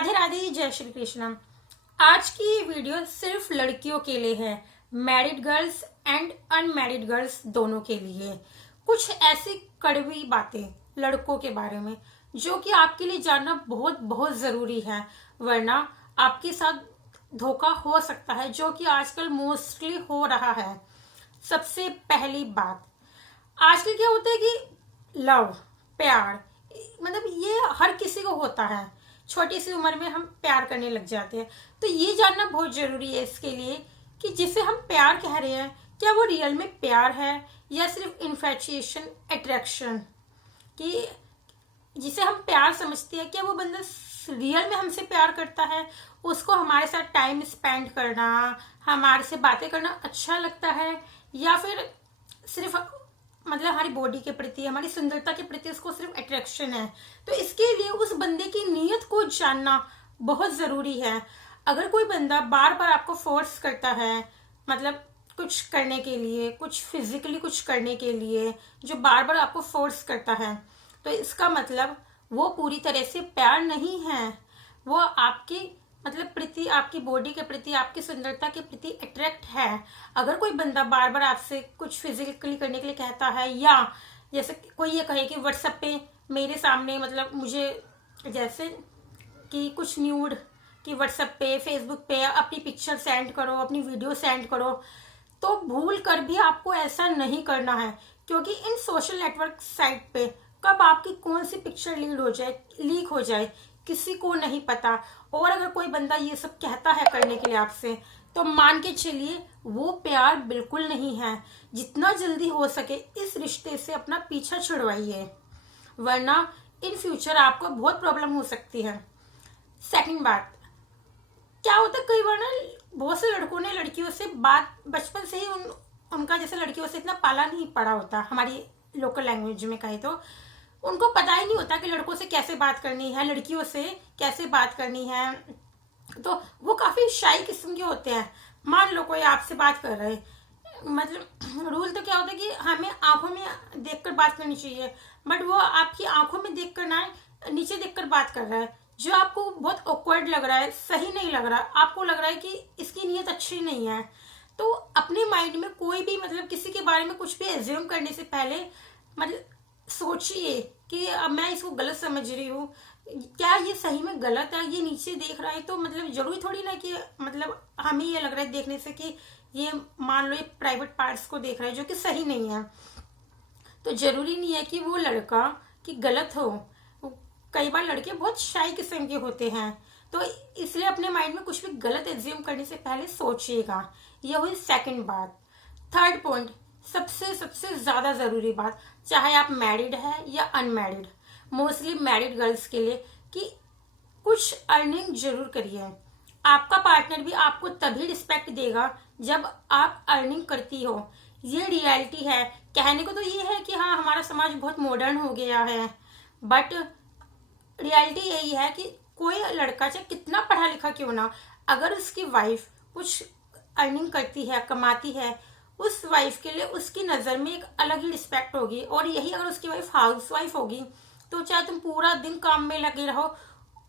राधे राधे, जय श्री कृष्ण। आज की वीडियो सिर्फ लड़कियों के लिए है, married girls and unmarried girls दोनों के लिए। कुछ ऐसी कड़वी बातें लड़कों के बारे में जो कि आपके लिए जानना बहुत बहुत जरूरी है, वरना आपके साथ धोखा हो सकता है, जो कि आजकल मोस्टली हो रहा है। सबसे पहली बात, आजकल क्या होता है कि लव, प्यार, मतलब ये हर किसी को होता है। छोटी सी उम्र में हम प्यार करने लग जाते हैं। तो ये जानना बहुत जरूरी है इसके लिए कि जिसे हम प्यार कह रहे हैं, क्या वो रियल में प्यार है या सिर्फ इन्फेचुएशन, अट्रैक्शन। कि जिसे हम प्यार समझते हैं, क्या वो बंदा रियल में हमसे प्यार करता है, उसको हमारे साथ टाइम स्पेंड करना, हमारे से बातें करना अच्छा लगता है, या फिर सिर्फ मतलब हमारी बॉडी के प्रति, हमारी सुंदरता के प्रति उसको सिर्फ अट्रैक्शन है। तो इसके लिए उस बंदे की नीयत को जानना बहुत जरूरी है। अगर कोई बंदा बार बार आपको फोर्स करता है, मतलब कुछ करने के लिए, कुछ फिजिकली कुछ करने के लिए, जो बार बार आपको फोर्स करता है, तो इसका मतलब वो पूरी तरह से प्यार नहीं है। वो आपकी मतलब प्रति, आपकी बॉडी के प्रति, आपकी सुंदरता के प्रति अट्रैक्ट है। अगर कोई बंदा बार बार आपसे कुछ फिजिकली करने के लिए कहता है, या जैसे कोई ये कहे कि व्हाट्सएप पे मेरे सामने, मतलब मुझे जैसे कि कुछ न्यूड कि व्हाट्सएप पे, फेसबुक पे अपनी पिक्चर सेंड करो, अपनी वीडियो सेंड करो, तो भूल कर भी आपको ऐसा नहीं करना है। क्योंकि इन सोशल नेटवर्क साइट पे कब आपकी कौन सी पिक्चर लीक हो जाए किसी को नहीं पता। और अगर कोई बंदा ये सब कहता है करने के लिए आपसे, तो मान के चलिए वो प्यार बिल्कुल नहीं है। जितना जल्दी हो सके इस रिश्ते से अपना पीछा छुड़वाइए, वरना इन फ्यूचर आपको बहुत प्रॉब्लम हो सकती है। सेकंड बात, क्या होता है कई बार ना, बहुत से लड़कों ने लड़कियों से बात बचपन से ही उनका जैसे लड़कियों से इतना पाला नहीं पड़ा होता, हमारी लोकल लैंग्वेज में कहे तो उनको पता ही नहीं होता कि लड़कों से कैसे बात करनी है, लड़कियों से कैसे बात करनी है। तो वो काफी शाई किस्म के होते हैं। मान लो कोई आपसे बात कर रहे, मतलब रूल तो क्या होता है कि हमें आंखों में देखकर बात करनी चाहिए, बट वो आपकी आंखों में देखकर ना, नीचे देखकर बात कर रहा है, जो आपको बहुत ऑकवर्ड लग रहा है, सही नहीं लग रहा, आपको लग रहा है कि इसकी नीयत अच्छी नहीं है। तो अपने माइंड में कोई भी, मतलब किसी के बारे में कुछ भी एज्यूम करने से पहले मतलब सोचिए कि अब मैं इसको गलत समझ रही हूँ, क्या ये सही में गलत है। ये नीचे देख रहा है तो मतलब जरूरी थोड़ी ना कि मतलब हमें ये लग रहा है देखने से कि ये, मान लो ये प्राइवेट पार्ट्स को देख रहा है जो कि सही नहीं है, तो जरूरी नहीं है कि वो लड़का कि गलत हो। कई बार लड़के बहुत शाई किस्म के होते हैं, तो इसलिए अपने माइंड में कुछ भी गलत एज्यूम करने से पहले सोचिएगा। यह हुई सेकंड बात। थर्ड पॉइंट, सबसे सबसे ज्यादा जरूरी बात, चाहे आप मैरिड है या अनमैरिड, मोस्टली मैरिड गर्ल्स के लिए, कि कुछ अर्निंग जरूर करिए। आपका पार्टनर भी आपको तभी रिस्पेक्ट देगा जब आप अर्निंग करती हो। ये रियलिटी है। कहने को तो ये है कि हाँ हमारा समाज बहुत मॉडर्न हो गया है, बट रियलिटी यही है कि कोई लड़का चाहे कितना पढ़ा लिखा क्यों ना, अगर उसकी वाइफ कुछ अर्निंग करती है, कमाती है, उस वाइफ के लिए उसकी नजर में एक अलग ही रिस्पेक्ट होगी। और यही अगर उसकी वाइफ हाउस वाइफ होगी, तो चाहे तुम पूरा दिन काम में लगे रहो,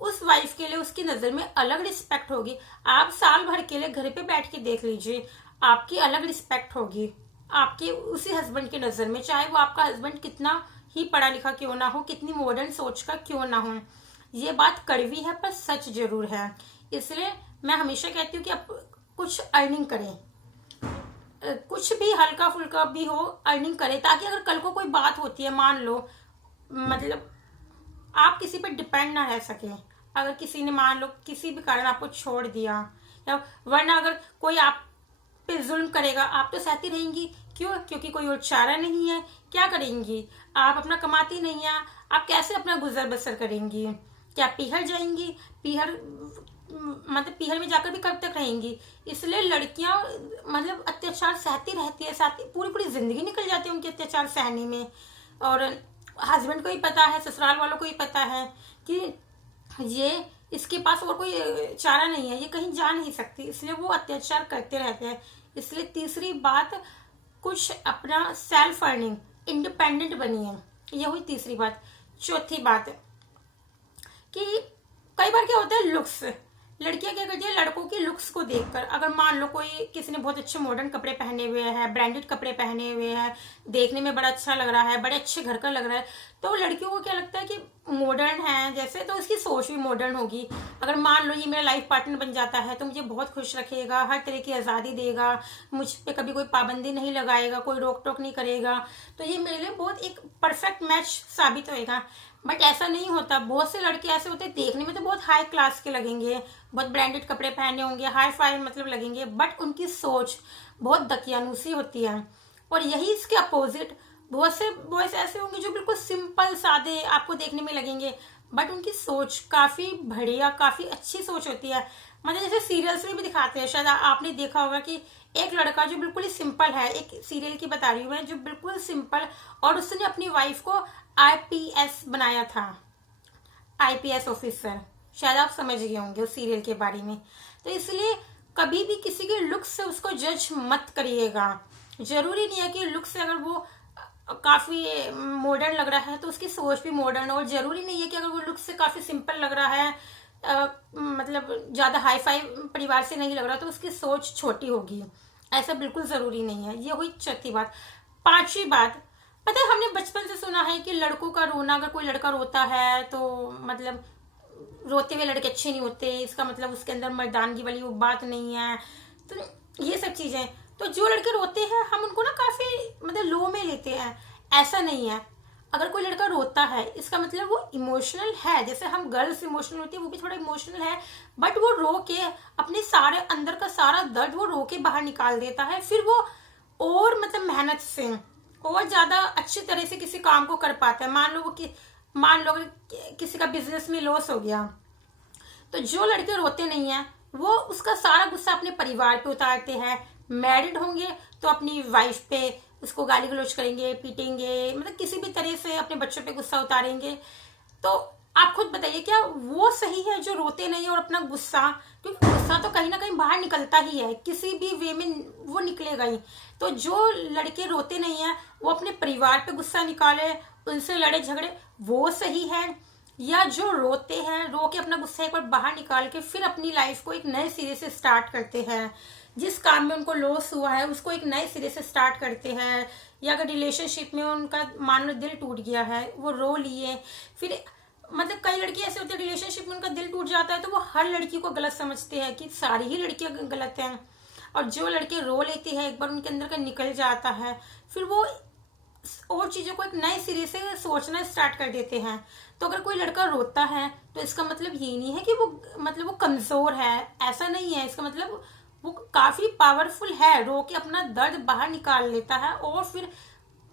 उस वाइफ के लिए उसकी नजर में अलग रिस्पेक्ट होगी। आप साल भर के लिए घर पे बैठ के देख लीजिए, आपकी अलग रिस्पेक्ट होगी आपके उसी हस्बैंड की नजर में, चाहे वो आपका हस्बैंड कितना ही पढ़ा लिखा क्यों ना हो, कितनी मॉडर्न सोच का क्यों ना हो। ये बात कड़वी है पर सच जरूर है। इसलिए मैं हमेशा कहती हूँ कि आप कुछ अर्निंग करें, कुछ भी हल्का फुल्का भी हो, अर्निंग करें, ताकि अगर कल को कोई बात होती है, मान लो मतलब आप किसी पर डिपेंड ना रह सके। अगर किसी ने मान लो किसी भी कारण आपको छोड़ दिया, या वरना अगर कोई आप पे जुल्म करेगा, आप तो सहती रहेंगी। क्यों? क्योंकि कोई और चारा नहीं है। क्या करेंगी? आप अपना कमाती नहीं है, आप कैसे अपना गुजर बसर करेंगी? क्या पीहर जाएंगी? पीहर मतलब पीहर में जाकर भी कब तक रहेंगी? इसलिए लड़कियां मतलब अत्याचार सहती रहती है, सहती पूरी पूरी जिंदगी निकल जाती है उनके अत्याचार सहने में। और हस्बैंड को ही पता है, ससुराल वालों को ही पता है कि ये इसके पास और कोई चारा नहीं है, ये कहीं जा नहीं सकती, इसलिए वो अत्याचार करते रहते हैं। इसलिए तीसरी बात, कुछ अपना सेल्फ अर्निंग, इंडिपेंडेंट बनिए। ये हुई तीसरी बात। चौथी बात कि कई बार क्या होता है, लुक्स, लड़कियां क्या करती है लड़कों की लुक्स को देखकर, अगर मान लो कोई किसी ने बहुत अच्छे मॉडर्न कपड़े पहने हुए हैं, ब्रांडेड कपड़े पहने हुए हैं, देखने में बड़ा अच्छा लग रहा है, बड़े अच्छे घर का लग रहा है, तो लड़कियों को क्या लगता है कि मॉडर्न है जैसे, तो उसकी सोच भी मॉडर्न होगी। अगर मान लो ये मेरा लाइफ पार्टनर बन जाता है तो मुझे बहुत खुश रखेगा, हर तरह की आज़ादी देगा, मुझ पे कभी कोई पाबंदी नहीं लगाएगा, कोई रोक टोक नहीं करेगा, तो ये मेरे लिए बहुत एक परफेक्ट मैच साबित होएगा। बट ऐसा नहीं होता, बहुत से लड़के ऐसे होते हैं देखने में तो बहुत हाई क्लास के लगेंगे, बहुत ब्रांडेड कपड़े पहने होंगे, हाई फाई मतलब लगेंगे, बट उनकी सोच बहुत दकियानूसी होती है। और यही इसके अपोजिट बहुत से बॉयज ऐसे होंगे जो बिल्कुल सिंपल सादे आपको देखने में लगेंगे, बट उनकी सोच काफी बढ़िया, काफी अच्छी सोच होती है। मतलब जैसे सीरियल्स में भी दिखाते हैं, शायद आपने देखा होगा कि एक लड़का जो बिल्कुल ही सिंपल है, एक सीरियल की बता रही हूँ मैं, जो बिल्कुल सिंपल, और उसने अपनी वाइफ को आईपीएस बनाया था, आईपीएस ऑफिसर, शायद आप समझ गए होंगे उस सीरियल के बारे में। तो इसलिए कभी भी किसी के लुक से उसको जज मत करिएगा। जरूरी नहीं है कि लुक से अगर वो काफी मॉडर्न लग रहा है तो उसकी सोच भी मॉडर्न हो, और जरूरी नहीं है कि अगर वो लुक से काफी सिंपल लग रहा है, मतलब ज्यादा हाई फाई परिवार से नहीं लग रहा तो उसकी सोच छोटी होगी, ऐसा बिल्कुल जरूरी नहीं है। ये हुई चौथी बात। पांचवी बात, पता है हमने बचपन से सुना है कि लड़कों का रोना, अगर कोई लड़का रोता है तो मतलब रोते हुए लड़के अच्छे नहीं होते, इसका मतलब उसके अंदर मर्दानगी वाली वो बात नहीं है, तो ये सब चीजें। तो जो लड़के रोते हैं हम उनको ना काफी मतलब लो में लेते हैं, ऐसा नहीं है। अगर कोई लड़का रोता है इसका मतलब वो इमोशनल है, जैसे हम गर्ल्स इमोशनल होती है वो भी थोड़ा इमोशनल है, बट वो रो के अपने सारे अंदर का सारा दर्द वो रो के बाहर निकाल देता है, फिर वो और मतलब मेहनत से और ज्यादा अच्छी तरह से किसी काम को कर पाता है। मान लो किसी का बिजनेस में लॉस हो गया, तो जो लड़के रोते नहीं है वो उसका सारा गुस्सा अपने परिवार पे उतारते हैं। मैरिड होंगे तो अपनी वाइफ पे उसको गाली गलौज करेंगे, पीटेंगे, मतलब किसी भी तरह से अपने बच्चों पे गुस्सा उतारेंगे। तो आप खुद बताइए क्या वो सही है जो रोते नहीं और अपना गुस्सा, क्योंकि गुस्सा तो कहीं ना कहीं बाहर निकलता ही है, किसी भी वे में वो निकलेगा ही। तो जो लड़के रोते नहीं है वो अपने परिवार पे गुस्सा निकाले, उनसे लड़े झगड़े, वो सही है? या जो रोते हैं रो के अपना गुस्सा एक बार बाहर निकाल के फिर अपनी लाइफ को एक नए सिरे से स्टार्ट करते हैं, जिस काम में उनको लॉस हुआ है उसको एक नए सिरे से स्टार्ट करते हैं। या अगर रिलेशनशिप में उनका मान लो दिल टूट गया है, वो रो लिए, फिर मतलब कई लड़की ऐसे होते हैं रिलेशनशिप में उनका दिल टूट जाता है तो वो हर लड़की को गलत समझते हैं कि सारी ही लड़कियां गलत हैं। और जो लड़के रो लेते हैं एक बार उनके अंदर का निकल जाता है, फिर वो और चीजों को एक नए सिरे से सोचना स्टार्ट कर देते हैं। तो अगर कोई लड़का रोता है तो इसका मतलब ये नहीं है कि वो कमजोर है, ऐसा नहीं है। इसका मतलब वो काफी पावरफुल है, रो के अपना दर्द बाहर निकाल लेता है और फिर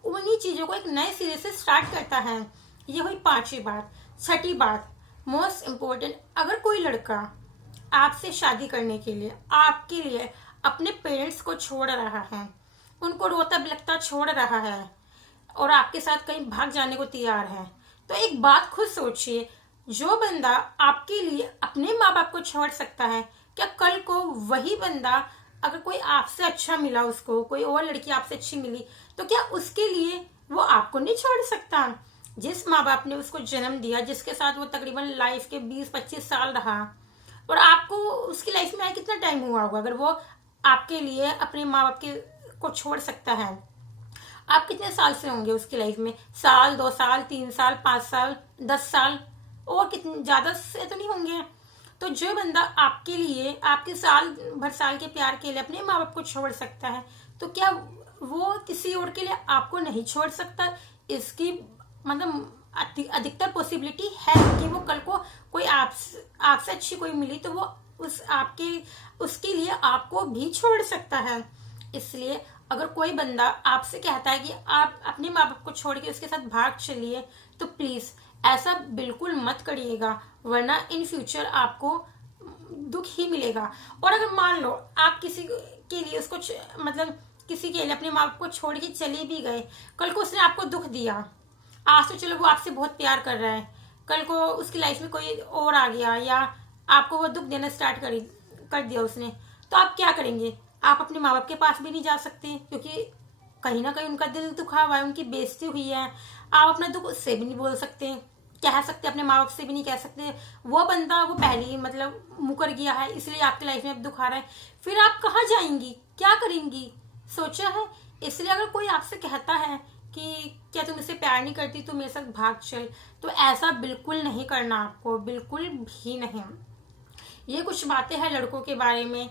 उन्हीं चीजों को एक नए सिरे से स्टार्ट करता है। ये हुई पांचवी बात। छठी बात, मोस्ट इम्पोर्टेंट, अगर कोई लड़का आपसे शादी करने के लिए आपके लिए अपने पेरेंट्स को छोड़ रहा है, उनको रोता बिलखता छोड़ रहा है और आपके साथ कहीं भाग जाने को तैयार है, तो एक बात खुद सोचिए, जो बंदा आपके लिए अपने माँ बाप को छोड़ सकता है, क्या कल को वही बंदा अगर कोई आपसे अच्छा मिला, उसको कोई और लड़की आपसे अच्छी मिली, तो क्या उसके लिए वो आपको नहीं छोड़ सकता? जिस माँ बाप ने उसको जन्म दिया, जिसके साथ वो तकरीबन लाइफ के 20-25 साल रहा, और आपको उसकी लाइफ में आए कितना टाइम हुआ होगा, अगर वो आपके लिए अपने माँ बाप के को छोड़ सकता है, आप कितने साल से होंगे उसकी लाइफ में? साल, 2 साल, 3 साल, 5 साल, 10 साल, और कितने ज्यादा से तो नहीं होंगे। तो जो बंदा आपके लिए, आपके साल भर साल के प्यार के लिए अपने माँ बाप को छोड़ सकता है, तो क्या वो किसी और के लिए आपको नहीं छोड़ सकता? इसकी मतलब अधिकतर पॉसिबिलिटी है कि वो कल को कोई आपसे अच्छी कोई मिली तो वो उसके लिए आपको भी छोड़ सकता है। इसलिए अगर कोई बंदा आपसे कहता है कि आप अपने माँ बाप को छोड़ के उसके साथ भाग चलिए, तो प्लीज ऐसा बिल्कुल मत करिएगा, वरना इन फ्यूचर आपको दुख ही मिलेगा। और अगर मान लो आप किसी के लिए उसको मतलब किसी के लिए अपने माँ बाप को छोड़ के चले भी गए, कल को उसने आपको दुख दिया, आज तो चलो वो आपसे बहुत प्यार कर रहा है, कल को उसकी लाइफ में कोई और आ गया या आपको वो दुख देना स्टार्ट कर दिया उसने, तो आप क्या करेंगे? आप अपने माँ बाप के पास भी नहीं जा सकते, क्योंकि कहीं ना कहीं उनका दिल दुखा हुआ है, उनकी बेइज्जती हुई है, आप अपना दुख उससे भी नहीं बोल सकते। कह सकते, अपने माँ बाप से भी नहीं कह सकते। वो बंदा वो पहले ही मतलब मुकर गया है, इसलिए आपकी लाइफ में अब दुख आ रहा है। फिर आप कहाँ जाएंगी, क्या करेंगी, सोचा है? इसलिए अगर कोई आपसे कहता है कि क्या तुम इससे प्यार नहीं करती तो मेरे साथ भाग चल, तो ऐसा बिल्कुल नहीं करना आपको, बिल्कुल भी नहीं। ये कुछ बातें हैं लड़कों के बारे में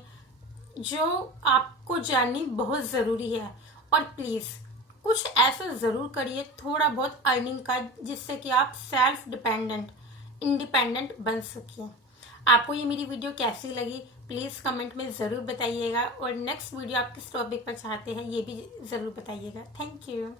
जो आपको जाननी बहुत ज़रूरी है। और प्लीज़ कुछ ऐसा ज़रूर करिए थोड़ा बहुत अर्निंग का, जिससे कि आप सेल्फ डिपेंडेंट इंडिपेंडेंट बन सकें। आपको ये मेरी वीडियो कैसी लगी प्लीज़ कमेंट में ज़रूर बताइएगा, और नेक्स्ट वीडियो आप किस टॉपिक पर चाहते हैं ये भी ज़रूर बताइएगा। Thank you.